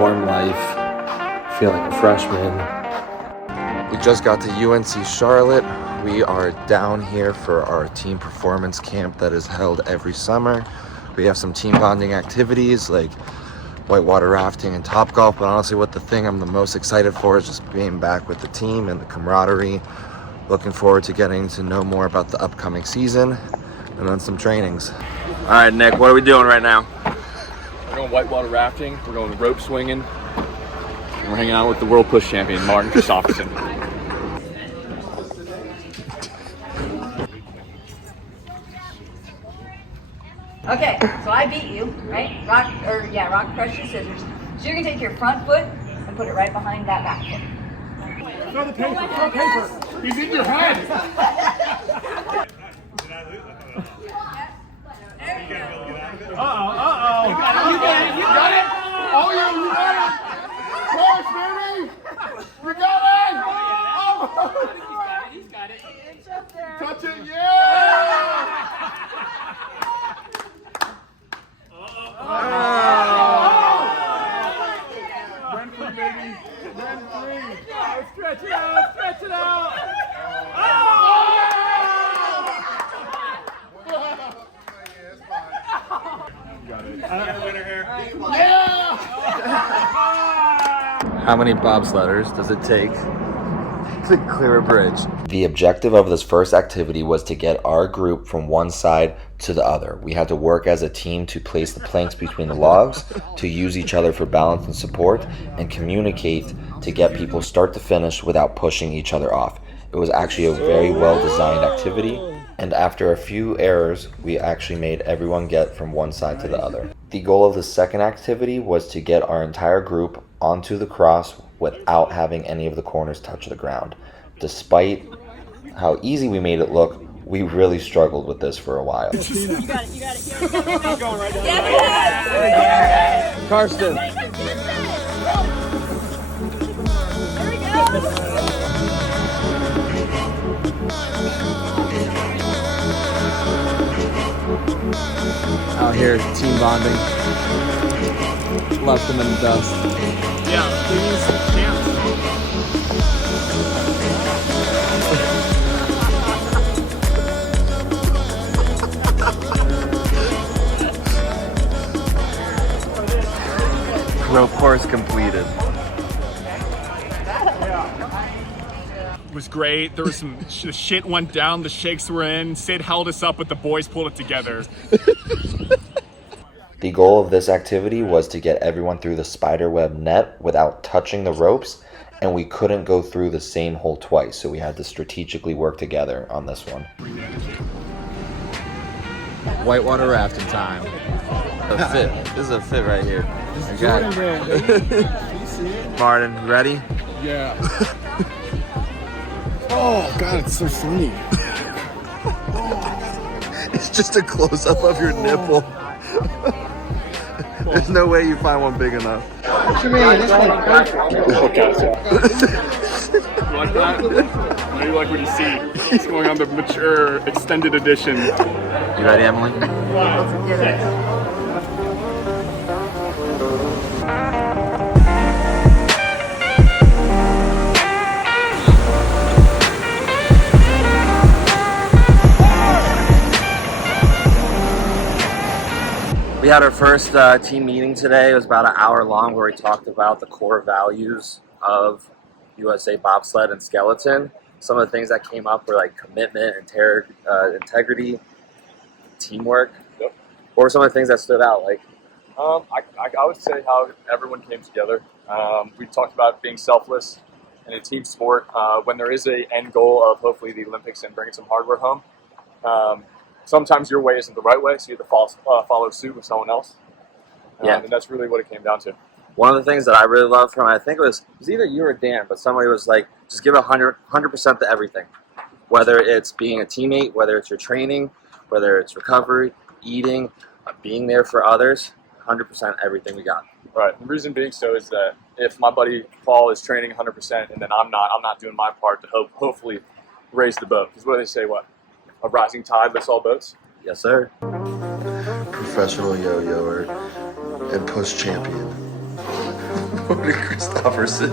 dorm life, feeling a freshman. We just got to UNC Charlotte. We are down here for our team performance camp that is held every summer. We have some team bonding activities like whitewater rafting and Topgolf, but honestly what the thing I'm the most excited for is just being back with the team and the camaraderie. Looking forward to getting to know more about the upcoming season and then some trainings. All right, Nick, what are we doing right now? We're going whitewater rafting, we're going rope swinging, and we're hanging out with the world push champion, Martin Christopherson. Okay, so I beat you, right? Rock, paper, scissors. So you're gonna take your front foot and put it right behind that back foot. Throw the paper, throw paper. He's in your head. Uh-oh. You got it. Oh, yeah, you got it. Push, baby. You got it. Oh. He's got it. Touch it, yeah. Run free, baby. Run free. Stretch it out. Stretch it out. Got it. Got a winner here. Yeah. How many bobsledders does it take to clear a bridge? The objective of this first activity was to get our group from one side to the other. We had to work as a team to place the planks between the logs, to use each other for balance and support, and communicate to get people start to finish without pushing each other off. It was actually a very well-designed activity, and after a few errors, we actually made everyone get from one side to the other. The goal of the second activity was to get our entire group onto the cross without having any of the corners touch the ground. Despite how easy we made it look, we really struggled with this for a while. You got it. Going right down. Yeah. Karsten. There we go. Out here, team bonding. Left them in the dust. Yeah, please, chance. Rope course completed. It was great. There was some the shit went down. The shakes were in. Sid held us up, but the boys pulled it together. The goal of this activity was to get everyone through the spiderweb net without touching the ropes, and we couldn't go through the same hole twice, so we had to strategically work together on this one. Whitewater rafting time. A fit. This is a fit right here. Martin, you ready? Yeah. Oh, God, it's so funny. It's just a close-up of your nipple. There's no way you find one big enough. What you mean? This one's perfect. You like that? Now you like what you see. It's going on the mature extended edition. You ready, Emily? We had our first team meeting today. It was about an hour long where we talked about the core values of USA Bobsled and Skeleton. Some of the things that came up were like commitment, integrity, teamwork. Yep. What were some of the things that stood out? Like, I would say how everyone came together. We talked about being selfless in a team sport. When there is a end goal of hopefully the Olympics and bringing some hardware home, sometimes your way isn't the right way, so you have to follow suit with someone else. And that's really what it came down to. one of the things that I really loved from it, I think it was either you or Dan, but somebody was like, just give 100% to everything. Whether it's being a teammate, whether it's your training, whether it's recovery, eating, being there for others, 100% everything we got. Right. The reason being so is that if my buddy Paul is training 100% and then I'm not doing my part to hopefully raise the boat. Because what do they say? What? A rising tide lifts all boats? Yes, sir. Professional yo-yoer and push champion. Cody Christopherson.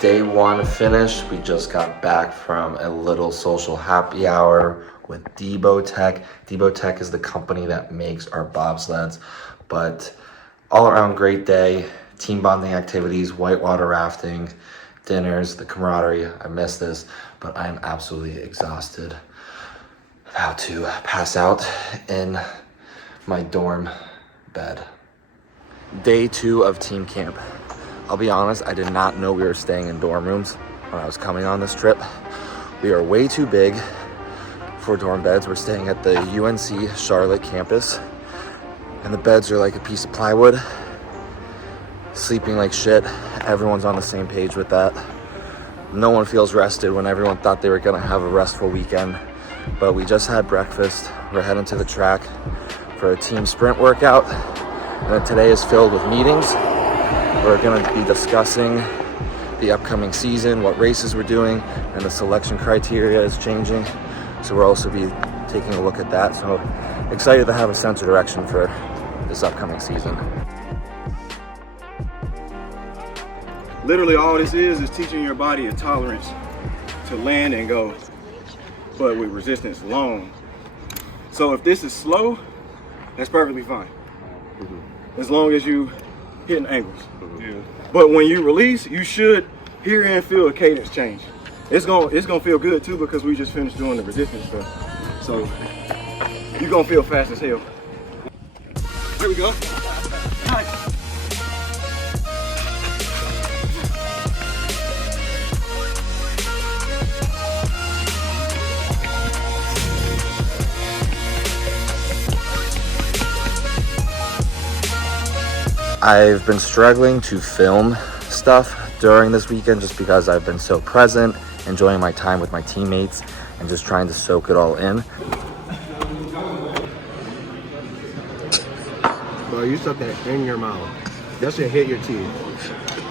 Day one finished. We just got back from a little social happy hour with Debo Tech. Debo Tech is the company that makes our bobsleds, but all around great day. Team bonding activities, whitewater rafting, dinners, the camaraderie. I miss this, but I'm absolutely exhausted. About to pass out in my dorm bed. Day two of team camp. I'll be honest, I did not know we were staying in dorm rooms when I was coming on this trip. We are way too big for dorm beds. We're staying at the UNC Charlotte campus, and the beds are like a piece of plywood. Sleeping like shit. Everyone's on the same page with that. No one feels rested when everyone thought they were gonna have a restful weekend. But we just had breakfast. We're heading to the track for a team sprint workout. And then today is filled with meetings. We're gonna be discussing the upcoming season, what races we're doing, and the selection criteria is changing. So we'll also be taking a look at that. So excited to have a sense of direction for this upcoming season. Literally all this is teaching your body a tolerance to land and go, but with resistance long. So if this is slow, that's perfectly fine. As long as you hitting angles. Yeah. But when you release, you should hear and feel a cadence change. It's gonna feel good too, because we just finished doing the resistance stuff. So you're gonna feel fast as hell. Here we go. Nice. I've been struggling to film stuff during this weekend just because I've been so present, enjoying my time with my teammates, and just trying to soak it all in. Bro, you stuck that in your mouth. That should hit your teeth.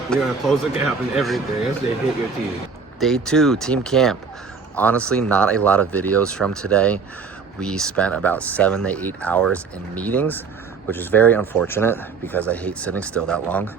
You're gonna close the gap and everything. That should hit your teeth. Day two, team camp. Honestly, not a lot of videos from today. We spent about 7 to 8 hours in meetings, which is very unfortunate because I hate sitting still that long.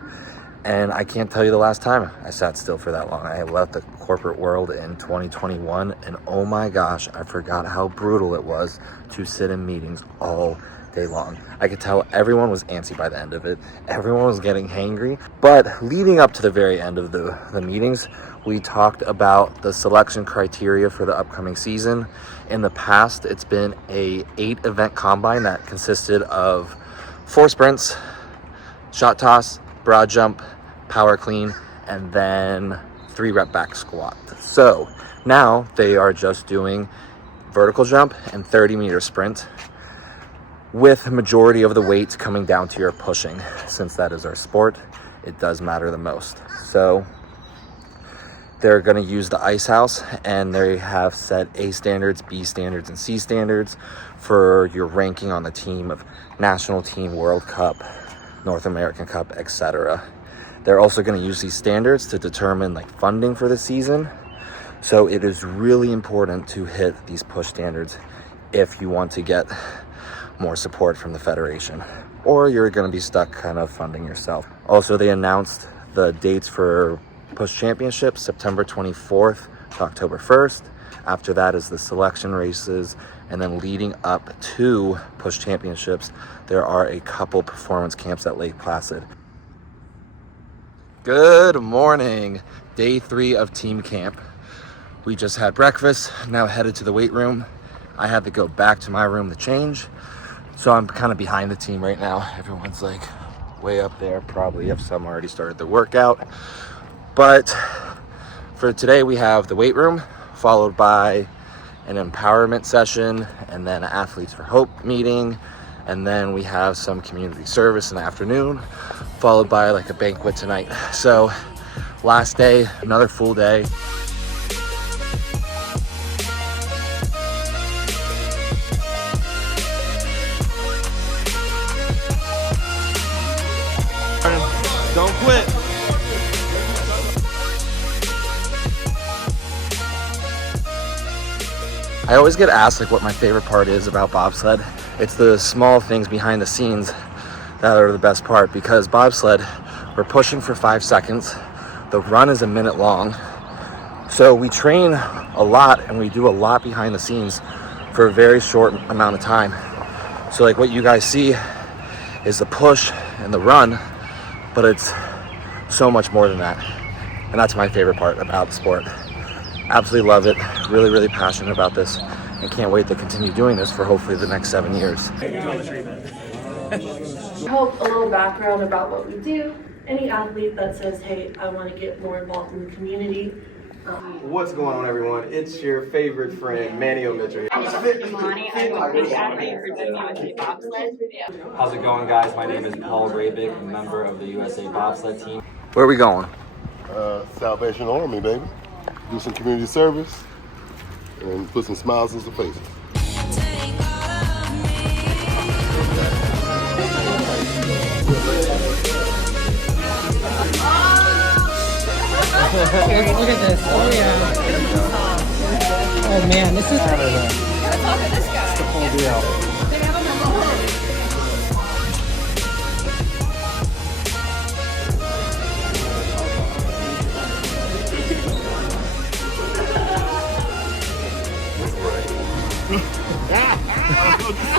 And I can't tell you the last time I sat still for that long. I left the corporate world in 2021, and oh my gosh, I forgot how brutal it was to sit in meetings all day long. I could tell everyone was antsy by the end of it. Everyone was getting hangry. But leading up to the very end of the meetings, we talked about the selection criteria for the upcoming season. In the past, it's been a 8-event combine that consisted of 4 sprints, shot toss, broad jump, power clean, and then 3-rep back squat. So now they are just doing vertical jump and 30-meter sprint, with majority of the weight coming down to your pushing. Since that is our sport, it does matter the most. So they're going to use the ice house, and they have set A standards, B standards, and C standards for your ranking on the team of National Team, World Cup, North American Cup, etc. They're also going to use these standards to determine like funding for the season. So it is really important to hit these push standards if you want to get more support from the federation, or you're going to be stuck kind of funding yourself. Also, they announced the dates for push championships, September 24th to October 1st. After that is the selection races, and then leading up to push championships, there are a couple performance camps at Lake Placid. Good morning. Day 3 of team camp. We just had breakfast, now headed to the weight room. I had to go back to my room to change, so I'm kind of behind the team right now. Everyone's like way up there, probably if some already started their workout. But for today, we have the weight room, followed by an empowerment session, and then an Athletes for Hope meeting, and then we have some community service in the afternoon, followed by like a banquet tonight. So last day, another full day. Don't quit. I always get asked like what my favorite part is about bobsled. It's the small things behind the scenes that are the best part, because bobsled, we're pushing for 5 seconds. The run is a minute long. So we train a lot and we do a lot behind the scenes for a very short amount of time. So like what you guys see is the push and the run, but it's so much more than that. And that's my favorite part about the sport. Absolutely love it. Really, really passionate about this and can't wait to continue doing this for hopefully the next 7 years. Hope a little background about what we do. Any athlete that says, hey, I want to get more involved in the community. What's going on, everyone? It's your favorite friend, Manny O'Mitchell. I'm a big athlete for Team USA Bobsled. How's it going, guys? My name is Rabic, a member of the USA Bobsled team. Where are we going? Salvation Army, baby. Do some community service and put some smiles in some faces. Look at this. Oh yeah. Oh man, this is. Gotta talk to this guy. It's the full deal.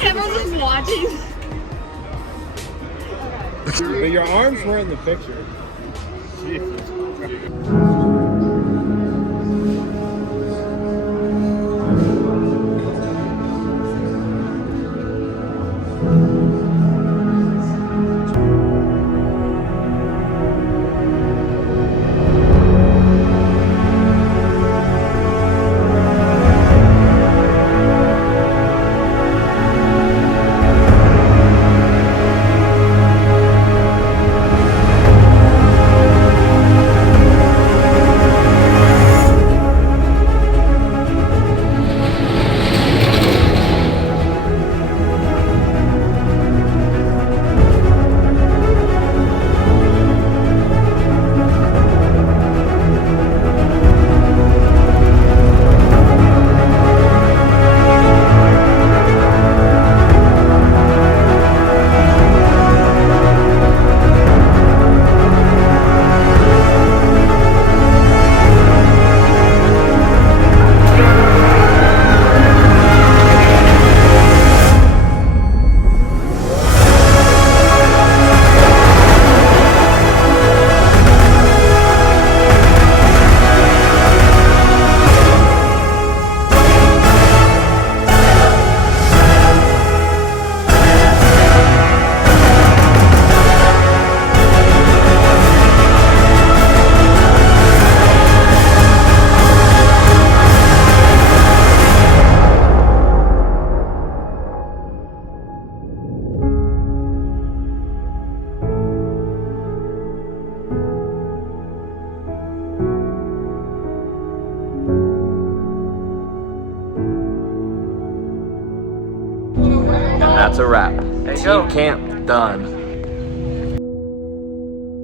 Everyone's just watching. But your arms were in the picture. That's a wrap. Team camp done.